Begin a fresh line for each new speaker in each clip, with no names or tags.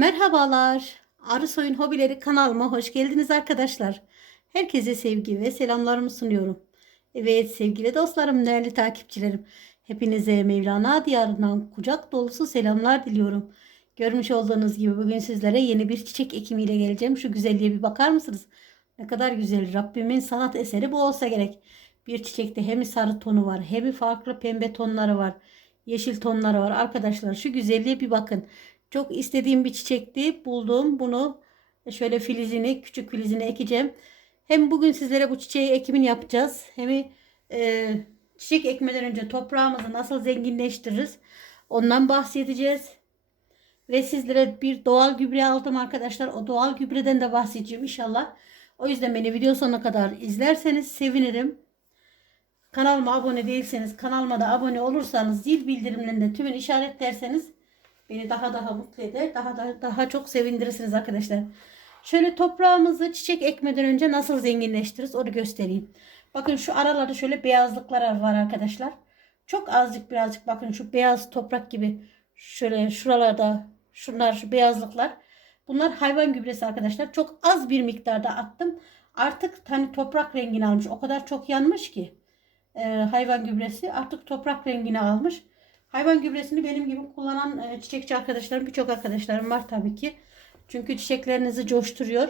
Merhabalar. Arısoy'un hobileri kanalıma hoş geldiniz arkadaşlar. Herkese sevgi ve selamlarımı sunuyorum. Evet sevgili dostlarım, değerli takipçilerim. Hepinize Mevlana diyarından kucak dolusu selamlar diliyorum. Görmüş olduğunuz gibi bugün sizlere yeni bir çiçek ekimiyle geleceğim. Şu güzelliğe bir bakar mısınız? Ne kadar güzel. Rabbimin sanat eseri bu olsa gerek. Bir çiçekte hem sarı tonu var hem farklı pembe tonları var. Yeşil tonları var. Arkadaşlar şu güzelliğe bir bakın. Çok istediğim bir çiçekti. Buldum bunu. Şöyle filizini, küçük filizini ekeceğim. Hem bugün sizlere bu çiçeği ekimini yapacağız. Hem e, çiçek ekmeden önce toprağımızı nasıl zenginleştiririz. Ondan bahsedeceğiz. Ve sizlere bir doğal gübre aldım arkadaşlar. O doğal gübreden de bahsedeceğim inşallah. O yüzden beni video sonuna kadar izlerseniz sevinirim. Kanalıma abone değilseniz kanalıma da abone olursanız zil bildirimlerinde tümünü işaretlerseniz beni daha daha mutlu eder. Daha da daha çok sevindirirsiniz arkadaşlar. Şöyle toprağımızı çiçek ekmeden önce nasıl zenginleştiririz onu göstereyim. Bakın şu aralarda şöyle beyazlıklar var arkadaşlar. Çok azıcık birazcık bakın şu beyaz toprak gibi şöyle şuralarda şunlar şu beyazlıklar. Bunlar hayvan gübresi arkadaşlar. Çok az bir miktarda attım. Artık hani toprak rengini almış. O kadar çok yanmış ki e, hayvan gübresi artık toprak rengini almış. Hayvan gübresini benim gibi kullanan e, çiçekçi arkadaşlarım birçok arkadaşlarım var tabii ki. Çünkü çiçeklerinizi coşturuyor.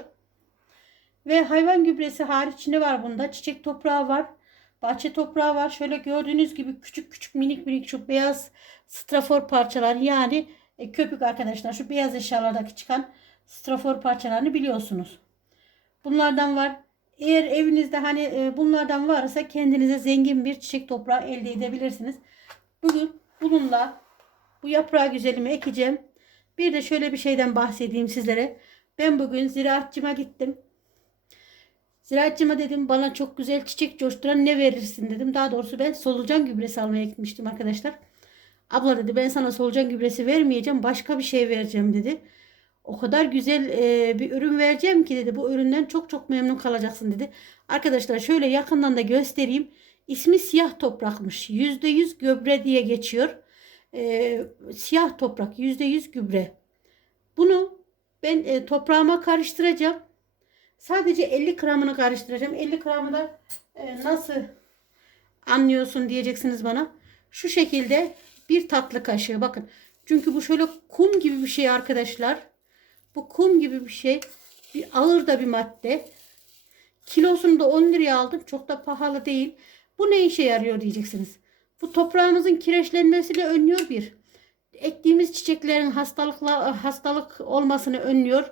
Ve hayvan gübresi hariç ne var bunda? Çiçek toprağı var. Bahçe toprağı var. Şöyle gördüğünüz gibi küçük küçük minik minik şu beyaz strafor parçalar yani e, köpük arkadaşlar. Şu beyaz eşyalardaki çıkan strafor parçalarını biliyorsunuz. Bunlardan var. Eğer evinizde hani e, bunlardan varsa kendinize zengin bir çiçek toprağı elde edebilirsiniz. Bugün bununla bu yaprağı güzelimi ekeceğim. Bir de şöyle bir şeyden bahsedeyim sizlere. Ben bugün ziraatçıma gittim. Ziraatçıma dedim bana çok güzel çiçek coşturan ne verirsin dedim. Daha doğrusu ben solucan gübresi almaya gitmiştim arkadaşlar. Abla dedi ben sana solucan gübresi vermeyeceğim başka bir şey vereceğim dedi. O kadar güzel e, bir ürün vereceğim ki dedi bu üründen çok çok memnun kalacaksın dedi. Arkadaşlar şöyle yakından da göstereyim. İsmi siyah toprakmış. %100 gübre diye geçiyor. E, siyah toprak %100 gübre. Bunu ben e, toprağıma karıştıracağım. Sadece 50 gramını karıştıracağım. 50 gramı da e, nasıl anlıyorsun diyeceksiniz bana. Şu şekilde bir tatlı kaşığı bakın. Çünkü bu şöyle kum gibi bir şey arkadaşlar. Bu kum gibi bir şey. Bir ağır da bir madde. Kilosunu da 10 liraya aldım. Çok da pahalı değil. Bu ne işe yarıyor diyeceksiniz. Bu toprağımızın kireçlenmesini önlüyor bir. Ektiğimiz çiçeklerin hastalıkla hastalık olmasını önlüyor.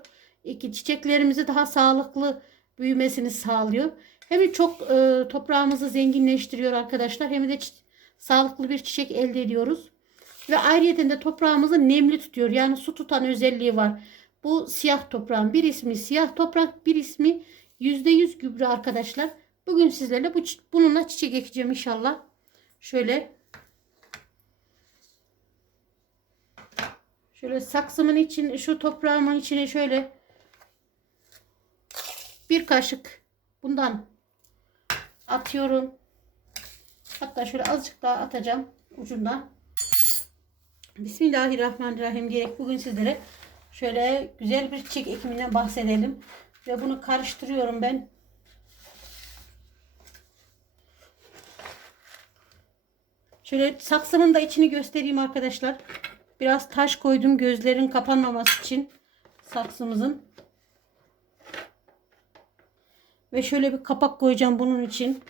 İki çiçeklerimizi daha sağlıklı büyümesini sağlıyor. Hem çok e, toprağımızı zenginleştiriyor arkadaşlar. Hem de sağlıklı bir çiçek elde ediyoruz. Ve ayrıca de toprağımızı nemli tutuyor. Yani su tutan özelliği var. Bu siyah toprağın bir ismi siyah toprak, bir ismi %100 gübre arkadaşlar. Bugün sizlerle bu bununla çiçek ekeceğim inşallah. Şöyle Şöyle saksımın için şu toprağımın içine şöyle bir kaşık bundan atıyorum. Hatta şöyle azıcık daha atacağım ucundan. Bismillahirrahmanirrahim diyerek bugün sizlere şöyle güzel bir çiçek ekiminden bahsedelim. Ve bunu karıştırıyorum ben. Şöyle saksımın da içini göstereyim arkadaşlar. Biraz taş koydum gözlerin kapanmaması için saksımızın. Ve şöyle bir kapak koyacağım bunun için.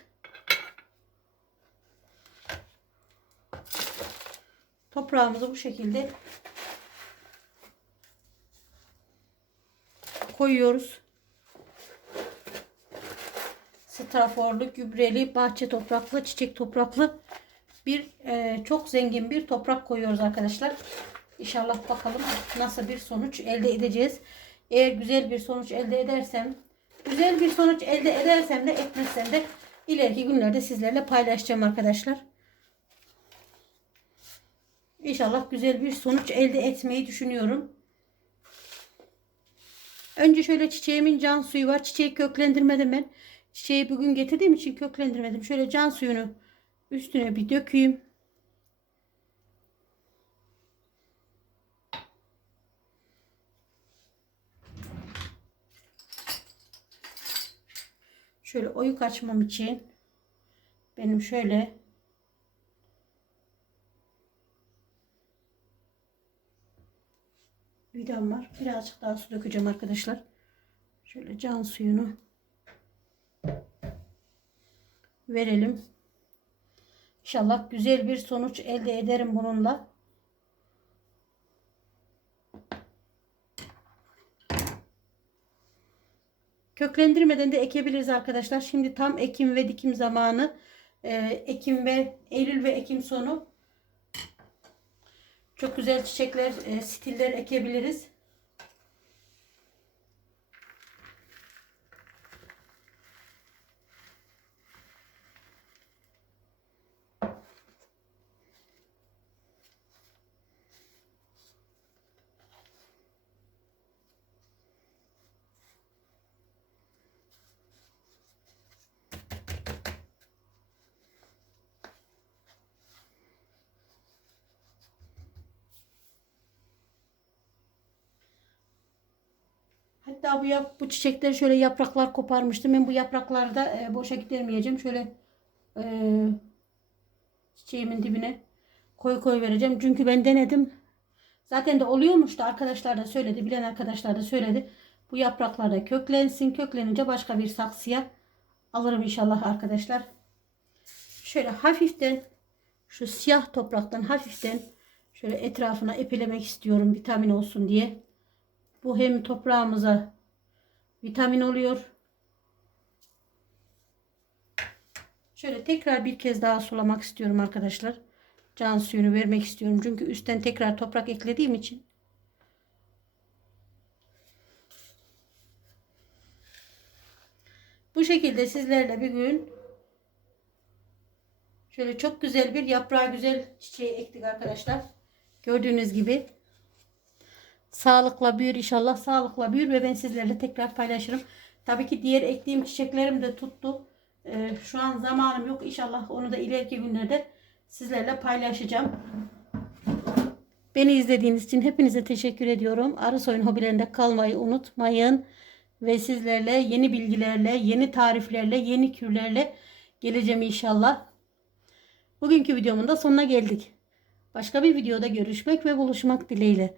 Toprağımızı bu şekilde koyuyoruz. Straforlu, gübreli, bahçe topraklı, çiçek topraklı bir e, çok zengin bir toprak koyuyoruz arkadaşlar. İnşallah bakalım nasıl bir sonuç elde edeceğiz. Eğer güzel bir sonuç elde edersem, güzel bir sonuç elde edersem de etmezsem de ileriki günlerde sizlerle paylaşacağım arkadaşlar. İnşallah güzel bir sonuç elde etmeyi düşünüyorum. Önce şöyle çiçeğimin can suyu var. Çiçeği köklendirmedim ben. Çiçeği bugün getirdiğim için köklendirmedim. Şöyle can suyunu Üstüne bir dökeyim. Şöyle oyuk açmam için benim şöyle vidam var. Birazcık daha su dökeceğim arkadaşlar. Şöyle can suyunu verelim. İnşallah güzel bir sonuç elde ederim bununla. Köklendirmeden de ekebiliriz arkadaşlar. Şimdi tam ekim ve dikim zamanı. Ee, ekim ve Eylül ve Ekim sonu. Çok güzel çiçekler, e, stiller ekebiliriz. Hatta bu yap bu çiçekleri şöyle yapraklar koparmıştım. Ben bu yaprakları da e, boşa gidermeyeceğim. Şöyle e, çiçeğimin dibine koy koy vereceğim. Çünkü ben denedim. Zaten de oluyormuş da arkadaşlar da söyledi. Bilen arkadaşlar da söyledi. Bu yapraklar da köklensin. Köklenince başka bir saksıya alırım inşallah arkadaşlar. Şöyle hafiften şu siyah topraktan hafiften şöyle etrafına epelemek istiyorum vitamin olsun diye. Bu hem toprağımıza vitamin oluyor. Şöyle tekrar bir kez daha sulamak istiyorum arkadaşlar. Can suyunu vermek istiyorum. Çünkü üstten tekrar toprak eklediğim için. Bu şekilde sizlerle bir gün şöyle çok güzel bir yaprağı güzel çiçeği ektik arkadaşlar. Gördüğünüz gibi sağlıkla büyür inşallah sağlıkla büyür ve ben sizlerle tekrar paylaşırım. Tabii ki diğer ektiğim çiçeklerim de tuttu. Ee, şu an zamanım yok inşallah onu da ileriki günlerde sizlerle paylaşacağım. Beni izlediğiniz için hepinize teşekkür ediyorum. Arı soyun hobilerinde kalmayı unutmayın. Ve sizlerle yeni bilgilerle, yeni tariflerle, yeni kürlerle geleceğim inşallah. Bugünkü videomun da sonuna geldik. Başka bir videoda görüşmek ve buluşmak dileğiyle.